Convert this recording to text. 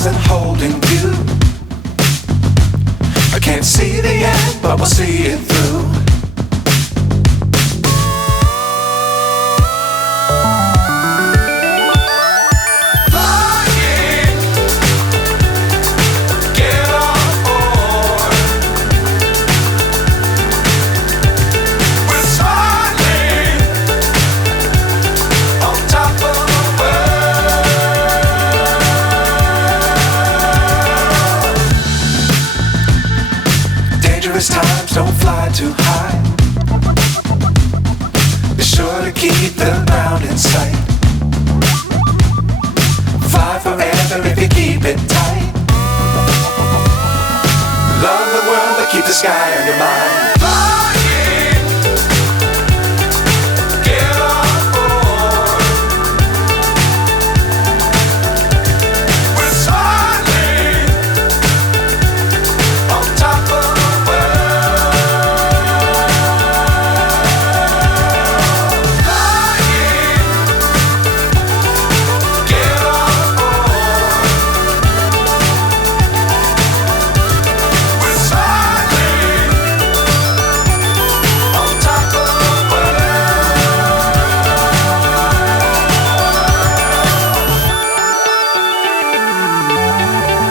stars and holding you. I can't see the end, but we'll see it through. Times don't fly too high. Be sure to keep the ground in sight. Fly forever if you keep it tight. Love the world but keep the sky on your mind.